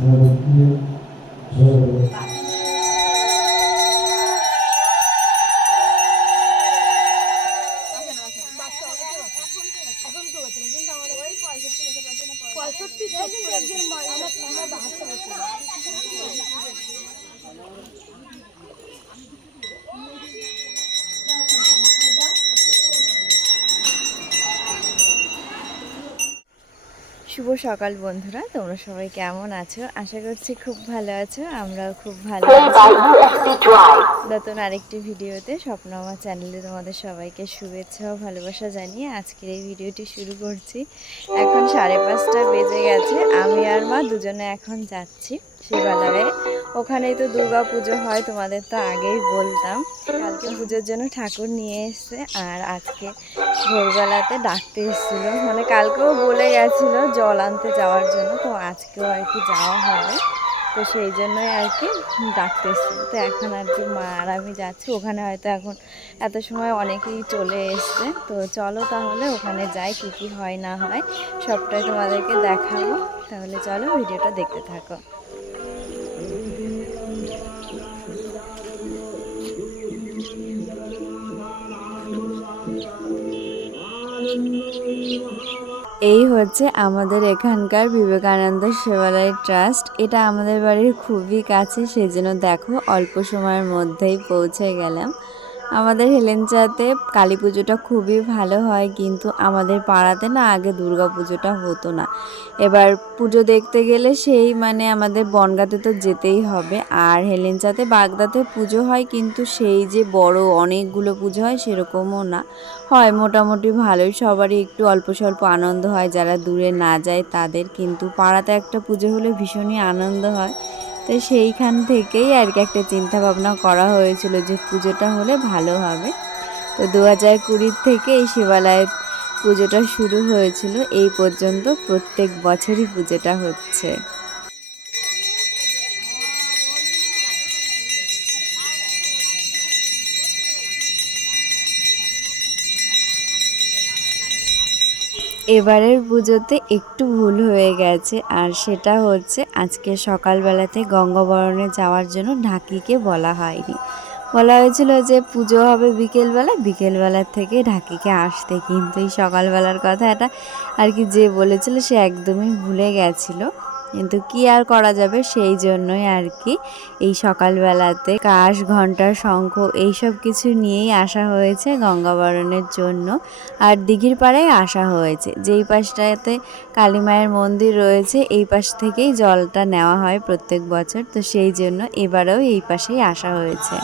Hallelujah. Hallelujah. শুভ সকাল বন্ধুরা তোমরা সবাই কেমন আছো? আশা করছি খুব ভালো আছো আমরাও খুব ভালো আছি। নতুন আরেকটি ভিডিওতে স্বপ্ন আমার চ্যানেলে তোমাদের সবাইকে শুভেচ্ছা ও ভালোবাসা জানিয়ে আজকের এই ভিডিওটি শুরু করছি। এখন সাড়ে পাঁচটা বেজে গেছে আমি আর মা দুজনে এখন যাচ্ছি শিবালয়ে। ওখানেই তো দুর্গা পুজো হয়, তোমাদের তো আগেই বলতাম। কালকে পুজোর জন্য ঠাকুর নিয়ে এসছে আর আজকে ভোরবেলাতে ডাকতে এসেছিল। মানে কালকেও বলে গেছিল জল আনতে যাওয়ার জন্য, তো আজকেও আর কি যাওয়া হবে। তো সেই জন্যই আর কি ডাকতে এসেছিল। তো এখন আর কি মা আর আমি যাচ্ছি। ওখানে হয়তো এখন এত সময় অনেকেই চলে এসছে। তো চলো তাহলে ওখানে যাই, কী কী হয় না হয়, সবটাই তোমাদেরকে দেখাবো। তাহলে চলো ভিডিওটা দেখতে থাকো। এই হচ্ছে আমাদের এখানকার বিবেকানন্দ সেবালয় ট্রাস্ট। এটা আমাদের বাড়ির খুবই কাছে, সেজন্য দেখো অল্প সময়ের মধ্যেই পৌঁছে গেলাম। আমাদের হেলেঞ্চাতে কালী পুজোটা খুবই ভালো হয়, কিন্তু আমাদের পাড়াতে না আগে দুর্গা পুজোটা হতো না। এবার পুজো দেখতে গেলে সেই মানে আমাদের বনগাতে তো যেতেই হবে। আর হেলেঞ্চাতে বাগদাতে পুজো হয়, কিন্তু সেই যে বড় অনেকগুলো পুজো হয় সেরকমও না। হয় মোটামুটি ভালোই, সবারই একটু অল্প স্বল্প আনন্দ হয়, যারা দূরে না যায় তাদের। কিন্তু পাড়াতে একটা পুজো হলে ভীষণই আনন্দ হয়। তো সেইখান থেকেই আর কি একটা চিন্তা ভাবনা করা হয়েছিল যে পুজোটা হলে ভালো হবে। তো দু হাজার কুড়ির থেকে এই শিবালয়ের পুজোটা শুরু হয়েছিল। এই পর্যন্ত প্রত্যেক বছরই পুজোটা হচ্ছে। এবারের পুজোতে একটু ভুল হয়ে গেছে, আর সেটা হচ্ছে আজকে সকালবেলাতে গঙ্গাবরণে যাওয়ার জন্য ঢাকিকে বলা হয়নি। বলা হয়েছিল যে পুজো হবে বিকেলবেলা, বিকেলবেলার থেকে ঢাকিকে আসতে, কিন্তু এই সকালবেলার কথা এটা আর কি যে বলেছিল সে একদমই ভুলে গেছিল। কিন্তু কি আর করা যাবে সেই জন্যই আর কি এই সকালবেলাতে কাশ ঘণ্টা শঙ্খ এইসব কিছু নিয়েই আসা হয়েছে গঙ্গাবরণের জন্য। আর দিঘির পাড়ে আসা হয়েছে। যেই পাশটাতে কালী মায়ের মন্দির রয়েছে, এই পাশ থেকেই জলটা নেওয়া হয় প্রত্যেক বছর। তো সেই জন্য এবারেও এই পাশেই আসা হয়েছে।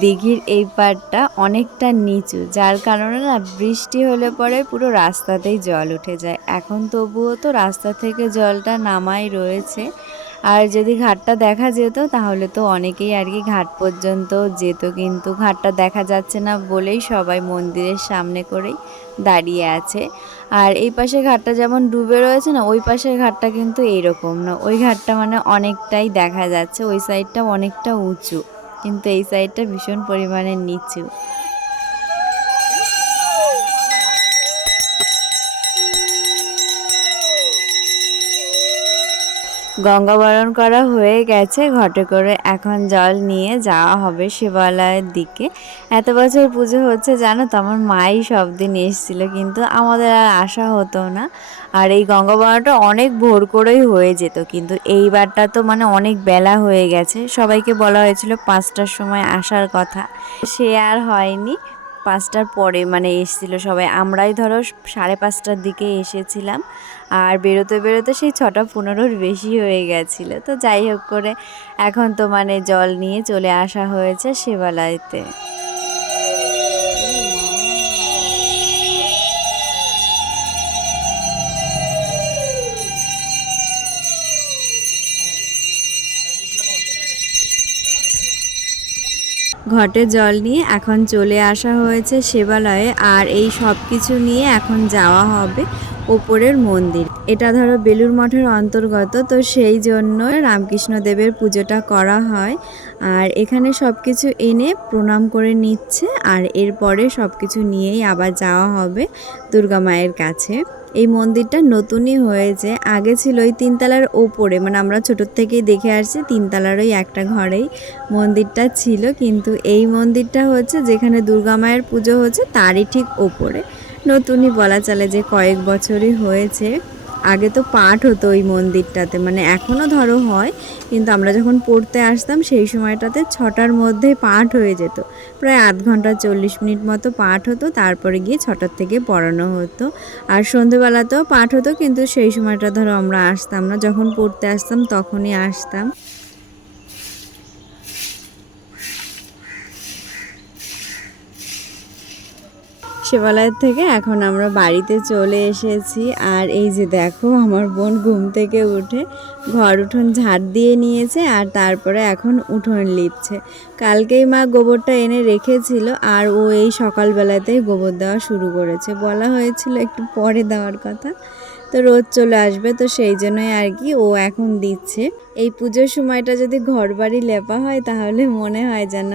দিঘির এই পাড়টা অনেকটা নিচু, যার কারণে না বৃষ্টি হলে পরে পুরো রাস্তাতেই জল উঠে যায়। এখন তবুও তো রাস্তা থেকে জলটা নামাই রয়েছে। আর যদি ঘাটটা দেখা যেত, তাহলে তো অনেকেই আর কি ঘাট পর্যন্ত যেত, কিন্তু ঘাটটা দেখা যাচ্ছে না বলেই সবাই মন্দিরের সামনে করেই দাঁড়িয়ে আছে। আর এই পাশে ঘাটটা যেমন ডুবে রয়েছে না, ওই পাশের ঘাটটা কিন্তু এইরকম না। ওই ঘাটটা মানে অনেকটাই দেখা যাচ্ছে, ওই সাইডটা অনেকটা উঁচু। কিন্তু এই সাইডটা ভীষণ পরিমাণে নিচু। গঙ্গাবরণ করা হয়ে গেছে। ঘটে করে এখন জল নিয়ে যাওয়া হবে শিবালয়ের দিকে। এত বছর পুজো হচ্ছে, জানো তো, আমার মাই সব দিন এসেছিল, কিন্তু আমাদের আর আসা হতো না। আর এই গঙ্গাবরণটা অনেক ভোর করেই হয়ে যেত, কিন্তু এইবারটা তো মানে অনেক বেলা হয়ে গেছে। সবাইকে বলা হয়েছিল পাঁচটার সময় আসার কথা। সে আর হয়নি, পাঁচটার পরে মানে এসেছিল সবাই। আমরাই ধরো সাড়ে পাঁচটার দিকে এসেছিলাম। আর বেরোতে বেরোতে সেই ছটা পনেরোর বেশি হয়ে গেছিল। তো যাই হোক করে এখন তো মানে জল নিয়ে চলে আসা হয়েছে শিবালয়তে ঘটে জল নিয়ে এখন চলে আসা হয়েছে শিবালয়ে আর এই সব কিছু নিয়ে এখন যাওয়া হবে। ওপরের মন্দির। এটা ধরো বেলুর মঠের অন্তর্গত, তো সেই জন্য রামকৃষ্ণ দেবের পুজোটা করা হয়। আর এখানে সব কিছু এনে প্রণাম করে নিচ্ছে, আর এরপরে সব কিছু নিয়েই আবার যাওয়া হবে দুর্গা মায়ের কাছে। এই মন্দিরটা নতুনই হয়েছে, আগে ছিল ওই তিনতলার ওপরে মানে আমরা ছোটোর থেকেই দেখে আসছি তিনতলার ওই একটা ঘরেই মন্দিরটা ছিল। কিন্তু এই মন্দিরটা হচ্ছে যেখানে দুর্গা মায়ের পুজো হচ্ছে, তারই ঠিক ওপরে। নতুনই বলা চলে যে কয়েক বছরই হয়েছে। আগে তো পাঠ হতো ওই মন্দিরটাতে মানে এখনও ধরো হয়, কিন্তু আমরা যখন পড়তে আসতাম সেই সময়টাতে ছটার মধ্যে পাঠ হয়ে যেত। প্রায় আধ ঘণ্টা চল্লিশ মিনিট মতো পাঠ হতো, তারপরে গিয়ে ছটার থেকে পড়ানো হতো। আর সন্ধেবেলাতেও পাঠ হতো, কিন্তু সেই সময়টা ধরো আমরা আসতাম না, যখন পড়তে আসতাম তখনই আসতাম। শিবালয়ের থেকে এখন আমরা বাড়িতে চলে এসেছি। আর এই যে দেখো, আমার বোন ঘুম থেকে উঠে ঘর উঠোন ঝাড় দিয়ে নিয়েছে আর তারপরে এখন উঠোন লিপছে। কালকেই মা গোবরটা এনে রেখেছিল আর ও এই সকালবেলাতেই গোবর দেওয়া শুরু করেছে। বলা হয়েছিল একটু পরে দেওয়ার কথা। তো রোদ চলে আসবে, তো সেই জন্যই আর কি ও এখন দিচ্ছে। এই পুজোর সময়টা যদি ঘর বাড়ি লেপা হয়, তাহলে মনে হয় যেন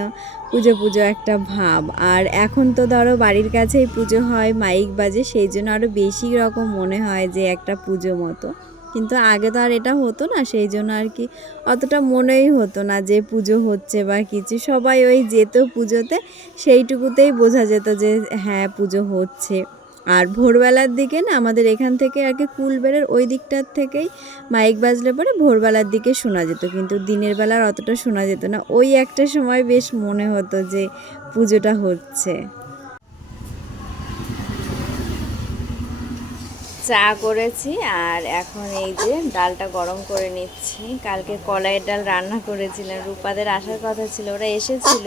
পুজো পুজো একটা ভাব। আর এখন তো ধরো বাড়ির কাছেই পুজো হয়, মাইক বাজে, সেই জন্য আরও বেশি রকম মনে হয় যে একটা পুজো মতো। কিন্তু আগে তো আর এটা হতো না, সেই জন্য আর কি অতটা মনেই হতো না যে পুজো হচ্ছে বা কিছু। সবাই ওই যেত পুজোতে, সেইটুকুতেই বোঝা যেত যে হ্যাঁ পুজো হচ্ছে। আর ভোরবেলার দিকে না আমাদের এখান থেকে আর কি কুলবেড়ের ওই দিকটার থেকেই মাইক বাজলে পরে ভোরবেলার দিকে শোনা যেত। কিন্তু দিনের বেলার অতটা শোনা যেত না। ওই একটা সময় বেশ মনে হতো যে পুজোটা হচ্ছে। চা করেছি আর এখন এই যে ডালটা গরম করে নিচ্ছি। কালকে কলাইয়ের ডাল রান্না করেছিলাম। রূপাদের আসার কথা ছিল। ওরা এসেছিল।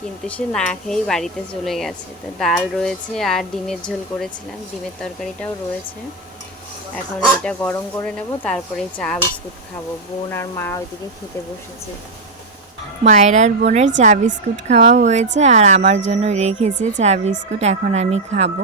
কিন্তু সে না খেয়েই বাড়িতে চলে গেছে। তো ডাল রয়েছে আর ডিমের ঝোল করেছিলাম, ডিমের তরকারিটাও রয়েছে। এখন এটা গরম করে নেব, তারপরে চা, বিস্কুট খাব। বোন আর মা ওইদিকে খেতে বসেছে। মায়ের আর বোনের চা, বিস্কুট খাওয়া হয়েছে আর আমার জন্য রেখেছে চা, বিস্কুট এখন আমি খাব।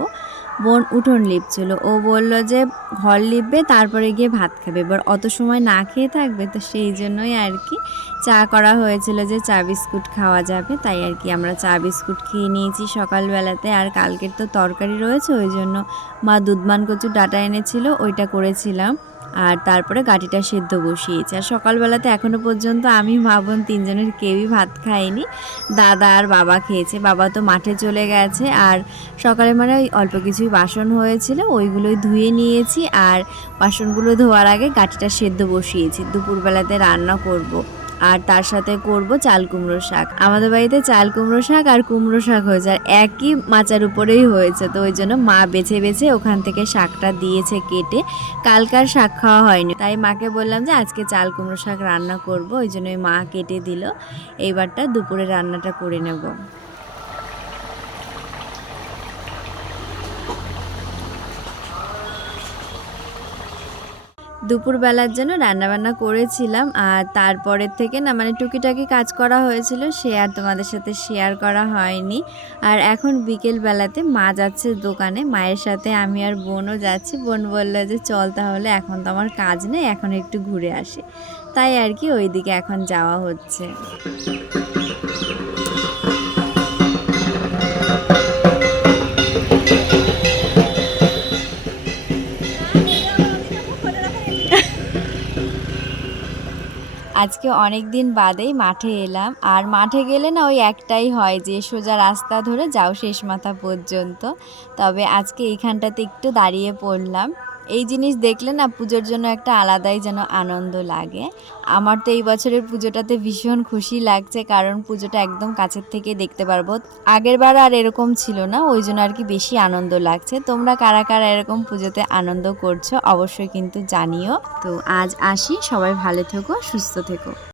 বোন উঠোন লিপছিল। ও বলল যে, ঘর লিপবে, তারপরে গিয়ে ভাত খাবে। এবার অত সময় না খেয়ে থাকবে, তো সেই জন্যই আর কি চা করা হয়েছিল যে, চা বিস্কুট খাওয়া যাবে। তাই আর কি আমরা চা বিস্কুট খেয়ে নিয়েছি সকালবেলাতে। আর কালকের তো তরকারি রয়েছে, ওই জন্য মা দুধমান কচু ডাটা এনেছিল, ওইটা করেছিলাম। আর তারপরে গাটিটা সেদ্ধ বসিয়েছে। আর সকালবেলাতে এখনও পর্যন্ত আমি, মা বোন তিনজনের কেউই ভাত খাইনি। দাদা আর বাবা খেয়েছে। বাবা তো মাঠে চলে গেছে। আর সকালে মানে ওই অল্প কিছুই বাসন হয়েছিল, ওইগুলোই ধুয়ে নিয়েছি। আর বাসনগুলো ধোয়ার আগে গাটিটা সেদ্ধ বসিয়েছি। দুপুরবেলাতে রান্না করব। আর তার সাথে করব চাল কুমড়ো শাক। আমাদের বাড়িতে চাল কুমড়ো শাক আর কুমড়ো শাক হয়েছে আর একই মাচার উপরেই হয়েছে, তো ওই জন্য মা বেছে বেছে ওখান থেকে শাকটা দিয়েছে কেটে। কালকার শাক খাওয়া হয়নি। তাই মাকে বললাম যে, আজকে চাল কুমড়ো শাক রান্না করব। ওই জন্য মা কেটে দিল। এইবারটা দুপুরে রান্নাটা করে নেব। দুপুরবেলার জন্য রান্নাবান্না করেছিলাম আর তারপরের থেকে না মানে টুকিটাকি কাজ করা হয়েছিল, সে আর তোমাদের সাথে শেয়ার করা হয়নি। আর এখন বিকেল বেলাতে মা যাচ্ছে দোকানে, মায়ের সাথে আমি আর বোনও যাচ্ছি। বোন বলল যে, চল তাহলে, এখন তো আমার কাজ নেই, এখন একটু ঘুরে আসি। তাই আর কি ওইদিকে এখন যাওয়া হচ্ছে। আজকে অনেক দিন বাদেই মাঠে এলাম। আর মাঠে গেলে না ওই একটাই হয় যে, সোজা রাস্তা ধরে যাও শেষ মাথা পর্যন্ত। তবে আজকে এইখানটাতে একটু দাঁড়িয়ে পড়লাম। এই জিনিস দেখলে না পুজোর জন্য একটা আলাদাই যেন আনন্দ লাগে। আমার তো এই বছরের পুজোটাতে ভীষণ খুশি লাগছে কারণ পুজোটা একদম কাছের থেকে দেখতে পারব। আগের বার আর এরকম ছিল না, ওই জন্য আর কি বেশি আনন্দ লাগছে। তোমরা কারা কারা এরকম পুজোতে আনন্দ করছ অবশ্যই কিন্তু জানিও। তো আজ আসি, সবাই ভালো থেকো, সুস্থ থেকো।